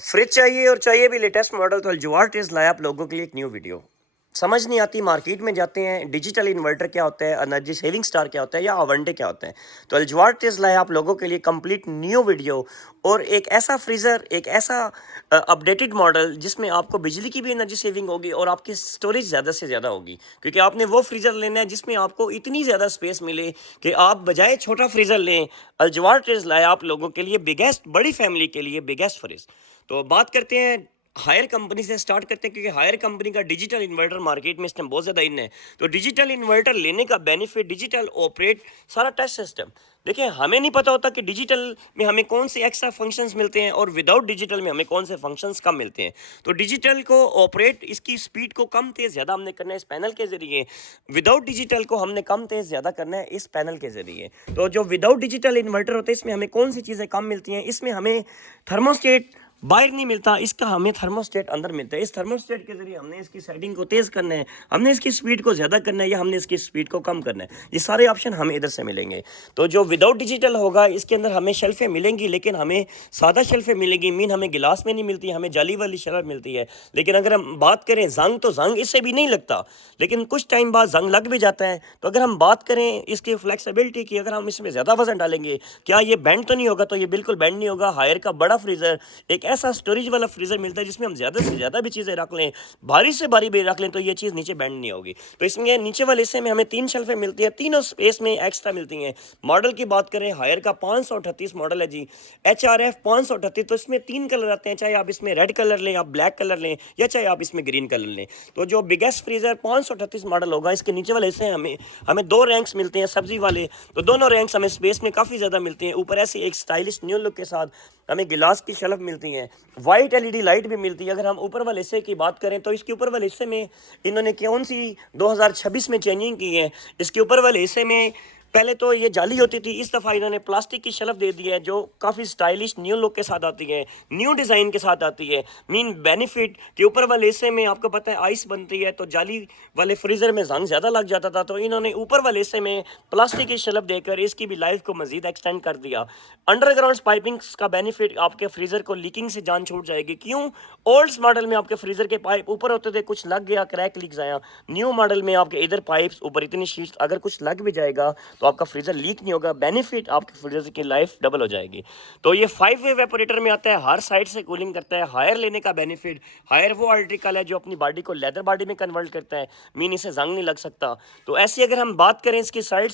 Fridge चाहिए और चाहिए भी लेटेस्ट मॉडल, तो अल्जवार ट्रेज लाया आप लोगों के लिए एक न्यू वीडियो। समझ नहीं आती, मार्केट में जाते हैं डिजिटल इन्वर्टर क्या होता है, एनर्जी सेविंग स्टार क्या होता है, या अवंडे क्या होता है। तो अल्जवार ट्रेज लाया आप लोगों के लिए कंप्लीट न्यू वीडियो, और एक ऐसा फ्रीज़र, एक ऐसा अपडेटेड मॉडल जिसमें आपको बिजली की भी एनर्जी सेविंग होगी और आपकी स्टोरेज ज़्यादा से ज़्यादा होगी। क्योंकि आपने वो फ्रीज़र लेना है जिसमें आपको इतनी ज़्यादा स्पेस मिले कि आप बजाय छोटा फ्रीज़र लें, अल्जवार ट्रेज लाया आप लोगों के लिए बिगेस्ट, बड़ी फैमिली के लिए बिगेस्ट फ्रिज। तो बात करते हैं हायर कंपनी से स्टार्ट करते हैं, क्योंकि हायर कंपनी का डिजिटल इन्वर्टर मार्केट में इस टाइम बहुत ज़्यादा इन है। तो डिजिटल इन्वर्टर लेने का बेनिफिट, डिजिटल ऑपरेट, सारा टच सिस्टम। देखिए, हमें नहीं पता होता कि डिजिटल में हमें कौन से एक्स्ट्रा फंक्शंस मिलते हैं और विदाउट डिजिटल में हमें कौन से फंक्शंस कम मिलते हैं। तो डिजिटल को ऑपरेट, इसकी स्पीड को कम तेज़ ज़्यादा हमने करना है इस पैनल के ज़रिए। विदाउट डिजिटल को हमने कम तेज़ ज़्यादा करना है इस पैनल के ज़रिए। तो जो विदाउट डिजिटल इन्वर्टर होते हैं, इसमें हमें कौन सी चीज़ें कम मिलती हैं? इसमें हमें थर्मोस्टेट बाहर नहीं मिलता, इसका हमें थर्मोस्टेट अंदर मिलता है। इस थर्मोस्टेट के जरिए हमने इसकी सेटिंग को तेज़ करना है, हमने इसकी स्पीड को ज़्यादा करना है, या हमने इसकी स्पीड को कम करना है। ये सारे ऑप्शन हमें इधर से मिलेंगे। तो जो विदाउट डिजिटल होगा, इसके अंदर हमें शेल्फें मिलेंगी, लेकिन हमें सादा शेल्फें मिलेंगी। मीन हमें गिलास में नहीं मिलती, हमें जाली वाली शेल्फ मिलती है। लेकिन अगर हम बात करें जंग, तो जंग इससे भी नहीं लगता, लेकिन कुछ टाइम बाद जंग लग भी जाता है। तो अगर हम बात करें इसकी फ्लेक्सिबिलिटी की, अगर हम इसमें ज़्यादा वजन डालेंगे, क्या ये बेंड तो नहीं होगा? तो ये बिल्कुल बेंड नहीं होगा। हायर का बड़ा फ्रीज़र, एक ऐसा स्टोरेज वाला फ्रीज़र मिलता है जिसमें हम ज़्यादा से ज़्यादा भी चीज़ें रख लें, भारी से भारी भी रख लें, तो ये चीज़ नीचे बेंड नहीं होगी। तो इसमें नीचे वाले हिस्से में हमें 3 शेल्फें मिलती हैं, तीनों स्पेस में एक्स्ट्रा मिलती हैं। मॉडल की बात करें, हायर का 538 मॉडल है जी, HRF 538। तो इसमें 3 कलर आते हैं, चाहे आप इसमें रेड कलर लें, आप ब्लैक कलर लें, या चाहे आप इसमें ग्रीन कलर लें। तो जो बिगेस्ट फ्रीज़र 538 मॉडल होगा, इसके नीचे वाले हिस्से हमें हमें 2 रैंक्स मिलते हैं सब्जी वाले। तो दोनों रैंक्स हमें स्पेस में काफ़ी ज़्यादा मिलते हैं। ऊपर ऐसी एक स्टाइलिश न्यू लुक के साथ हमें गिलास की शेल्फ मिलती हैं, वाइट LED लाइट भी मिलती है। अगर हम ऊपर वाले हिस्से की बात करें, तो इसके ऊपर वाले हिस्से में इन्होंने कौन सी 2026 में चेंजिंग की है। इसके ऊपर वाले हिस्से में पहले तो ये जाली होती थी, इस दफ़ा इन्होंने प्लास्टिक की शेल्फ दे दी है, जो काफ़ी स्टाइलिश न्यू लुक के साथ आती है, न्यू डिज़ाइन के साथ आती है। मीन बेनिफिट के ऊपर वाले हिस्से में आपको पता है आइस बनती है, तो जाली वाले फ्रीज़र में जंग ज़्यादा लग जाता था, तो इन्होंने ऊपर वाले हिस्से में प्लास्टिक की शेल्फ देकर इसकी भी लाइफ को मज़ीद एक्सटेंड कर दिया। अंडरग्राउंड पाइपिंग्स का बेनिफिट, आपके फ्रीज़र को लीकिंग से जान छूट जाएगी। क्यों? ओल्ड मॉडल में आपके फ्रीज़र के पाइप ऊपर होते थे, कुछ लग गया, क्रैक लीक आया। न्यू मॉडल में आपके इधर पाइप्स, ऊपर इतनी शीट्स, अगर कुछ लग भी जाएगा तो आपका फ्रीज़र लीक नहीं होगा। बेनिफिट, आपके फ्रीज़र की लाइफ डबल हो जाएगी। तो ये 5 वे वेपोरेटर में आता है, हर साइड से कूलिंग करता है। हायर लेने का बेनिफिट, हायर वो आर्टिकल है जो अपनी बॉडी को लेदर बॉडी में कन्वर्ट करता है, मीन इसे जंग नहीं लग सकता। तो ऐसी अगर हम बात करें इसकी साइड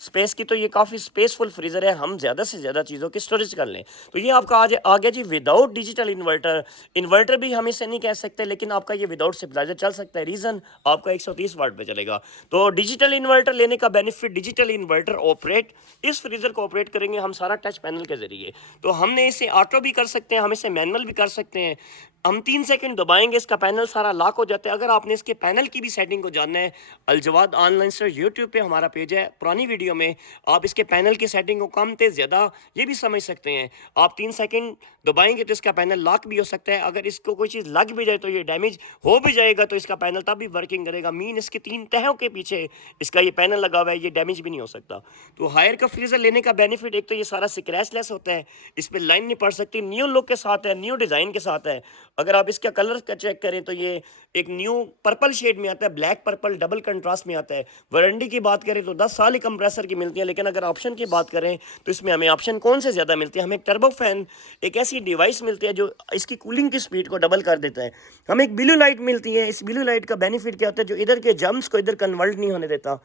स्पेस की, तो ये काफ़ी स्पेसफुल फ्रीज़र है, हम ज़्यादा से ज़्यादा चीज़ों की स्टोरेज कर लें। तो ये आपका आज आ गया जी विदाउट डिजिटल इन्वर्टर। इन्वर्टर भी हम इसे नहीं कह सकते, लेकिन आपका ये विदाउट स्टेबलाइजर चल सकता है। रीज़न, आपका 130 वाट पे चलेगा। तो डिजिटल इन्वर्टर लेने का बेनिफिट, डिजिटल इन्वर्टर ऑपरेट, इस फ्रीज़र को ऑपरेट करेंगे हम सारा टच पैनल के ज़रिए। तो हमने इसे ऑटो भी कर सकते हैं, हम इसे मैनुअल भी कर सकते हैं। हम 3 सेकंड दबाएंगे, इसका पैनल सारा लॉक हो जाता है। अगर आपने इसके पैनल की भी सेटिंग को जानना है, अलजवाद ऑनलाइन सर यूट्यूब पे हमारा पेज है, पुरानी वीडियो में आप इसके पैनल की सेटिंग को कम तेज़ ज़्यादा ये भी समझ सकते हैं। आप 3 सेकंड दबाएंगे तो इसका पैनल लॉक भी हो सकता है। अगर इसको कोई चीज़ लग भी जाए, तो ये डैमेज हो भी जाएगा, तो इसका पैनल तब भी वर्किंग करेगा। मीन इसके 3 तहों के पीछे इसका ये पैनल लगा हुआ है, ये डैमेज भी नहीं हो सकता। तो हायर का फ्रीज़र लेने का बेनिफिट, एक तो ये सारा स्क्रैचलेस होता है, इस पर लाइन नहीं पड़ सकती, न्यू लुक के साथ है, न्यू डिज़ाइन के साथ है। अगर आप इसका कलर का चेक करें, तो ये एक न्यू पर्पल शेड में आता है, ब्लैक पर्पल डबल कंट्रास्ट में आता है। वारंटी की बात करें तो 10 साल ही कंप्रेसर की मिलती है, लेकिन अगर ऑप्शन की बात करें तो इसमें हमें ऑप्शन कौन से ज़्यादा मिलती है? हमें एक टर्बो फैन, एक ऐसी डिवाइस मिलती है जो इसकी कूलिंग की स्पीड को डबल कर देता है। हमें एक ब्लू लाइट मिलती है। इस ब्लू लाइट का बेनिफिट क्या होता है? जो इधर के जम्स को इधर कन्वर्ट नहीं होने देता।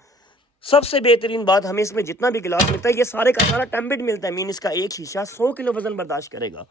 सबसे बेहतरीन बात, हमें इसमें जितना भी गिलास मिलता है, ये सारे का सारा टेम्पेड मिलता है। मीन इसका एक शीशा 100 किलो वजन बर्दाश्त करेगा।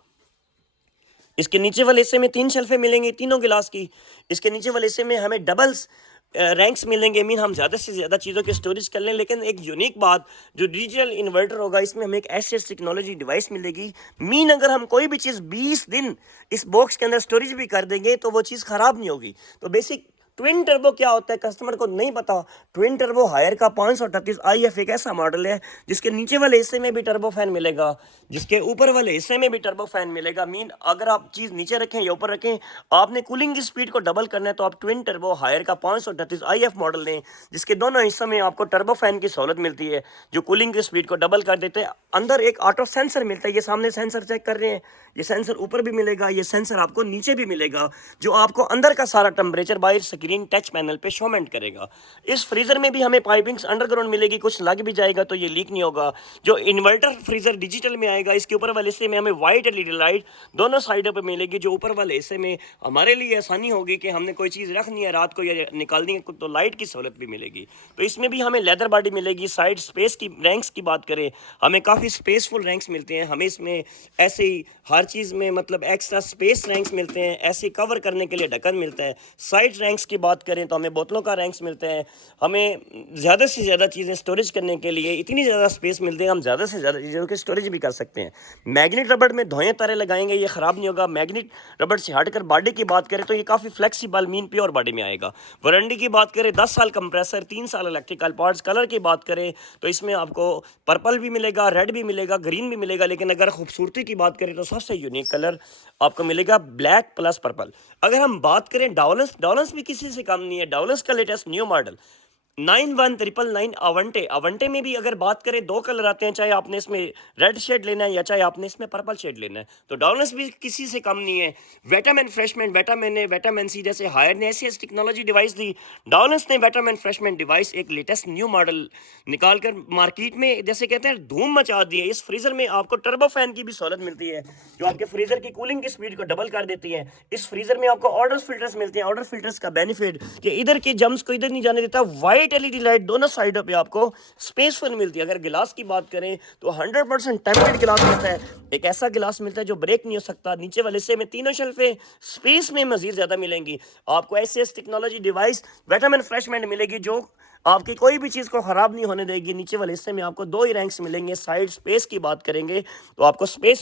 इसके नीचे वाले हिस्से में 3 शेल्फें मिलेंगी तीनों गिलास की। इसके नीचे वाले हिस्से में हमें डबल्स रैंक्स मिलेंगे, मीन हम ज़्यादा से ज़्यादा चीज़ों की स्टोरेज कर लें। लेकिन एक यूनिक बात, जो डिजिटल इन्वर्टर होगा, इसमें हमें एक ऐसी टेक्नोलॉजी डिवाइस मिलेगी। मीन अगर हम कोई भी चीज़ 20 दिन इस बॉक्स के अंदर स्टोरेज भी कर देंगे, तो वो चीज़ ख़राब नहीं होगी। तो बेसिक ट्विन टर्बो क्या होता है कस्टमर को नहीं पता। ट्विन टर्बो हायर का 538 IF एक ऐसा मॉडल है जिसके नीचे वाले हिस्से में भी टर्बो फैन मिलेगा, जिसके ऊपर वाले हिस्से में भी टर्बो फैन मिलेगा। मीन अगर आप चीज़ नीचे रखें या ऊपर रखें, आपने कूलिंग की स्पीड को डबल करना है तो आप ट्विन टर्बो हायर का 538 IF मॉडल लें, जिसके दोनों हिस्सों में आपको टर्बो फैन की सहूलत मिलती है जो कूलिंग की स्पीड को डबल कर देते हैं। अंदर एक ऑटो सेंसर मिलता है, ये सामने सेंसर चेक कर रहे हैं, ये सेंसर ऊपर भी मिलेगा, ये सेंसर आपको नीचे भी मिलेगा जो आपको अंदर का सारा टेम्परेचर बाहर स्क्रीन टच पैनल पे शोमेंट करेगा। इस फ्रीजर में भी हमें पाइपिंग्स अंडरग्राउंड मिलेगी, कुछ लग भी जाएगा तो ये लीक नहीं होगा। जो इन्वर्टर फ्रीजर डिजिटल में आएगा, इसके ऊपर वाले हिस्से में हमें वाइट LED लाइट दोनों साइडों पे मिलेगी, जो ऊपर वाले हिस्से में हमारे लिए आसानी होगी कि हमने कोई चीज़ रखनी है रात को या निकालनी है तो लाइट की सहूलत भी मिलेगी। तो इसमें भी हमें लेदर बॉडी मिलेगी। साइड स्पेस की रैंक्स की बात करें, हमें काफ़ी स्पेसफुल रैंक्स मिलते हैं। हमें इसमें ऐसे ही हर चीज़ में मतलब एक्स्ट्रा स्पेस रैंक्स मिलते हैं, ऐसे कवर करने के लिए ढक्कन मिलता है। साइड रैंक्स की बात करें तो हमें बोतलों का रैंक्स मिलते हैं। हमें ज़्यादा से ज़्यादा चीज़ें स्टोरेज करने के लिए इतनी ज़्यादा स्पेस मिलती है, हम ज़्यादा से ज़्यादा चीज़ों की स्टोरेज भी कर सकते हैं। मैग्नेट रबड़ में धोए तारे लगाएंगे, ये ख़राब नहीं होगा। मैग्नेट रबड़ से हटकर बॉडी की बात करें तो ये काफ़ी फ्लेक्सिबल मीन प्योर बॉडी में आएगा। वारंटी की बात करें 10 साल कंप्रेसर, 3 साल इलेक्ट्रिकल पार्ट्स। कलर की बात करें तो इसमें आपको पर्पल भी मिलेगा, रेड भी मिलेगा, ग्रीन भी मिलेगा, लेकिन अगर खूबसूरती की बात करें तो सबसे यूनिक कलर आपको मिलेगा ब्लैक प्लस पर्पल। अगर हम बात करें डावलेंस, डावलेंस भी किसी से कम नहीं है। डावलेंस का लेटेस्ट न्यू मॉडल 91999 अवंटे, अवंटे में भी अगर बात करें 2 कलर आते हैं, चाहे आपने इसमें रेड शेड लेना है या चाहे आपने इसमें पर्पल शेड लेना है, तो डाउनलेस भी किसी से कम नहीं है। विटामिन फ्रेशमेंट, विटामिन सी जैसे हायर ने ऐसी टेक्नोलॉजी डिवाइस दी, डाउनलेस ने विटामिन फ्रेशमेंट डिवाइस एक लेटेस्ट न्यू मॉडल निकाल कर मार्केट में जैसे कहते हैं धूम मचा दी है। इस फ्रीजर में आपको टर्बो फैन की भी सहूलत मिलती है जो आपके फ्रीजर की कूलिंग की स्पीड को डबल कर देती है। इस फ्रीजर में आपको ऑर्डर फिल्टर्स मिलते हैं। ऑर्डर फिल्टर्स का बेनिफिट कि इधर के जम्स को इधर नहीं जाने देता। वाइट LED लाइट दोनों साइडों पे आपको स्पेसफुल मिलती है। अगर गिलास की बात करें तो 100% टेम्पर्ड गिलास मिलता है। एक ऐसा गिलास मिलता है जो ब्रेक नहीं हो सकता। नीचे वाले हिस्से में तीनों शेल्फें स्पेस में मजीद ज़्यादा मिलेंगी। आपको ऐसे टेक्नोलॉजी डिवाइस विटामिन फ्रेशमेंट मिलेगी जो आपकी कोई भी चीज़ को ख़राब नहीं होने देगी। नीचे वाले हिस्से में आपको 2 ही रैंक्स मिलेंगे। साइड स्पेस की बात करेंगे तो आपको स्पेस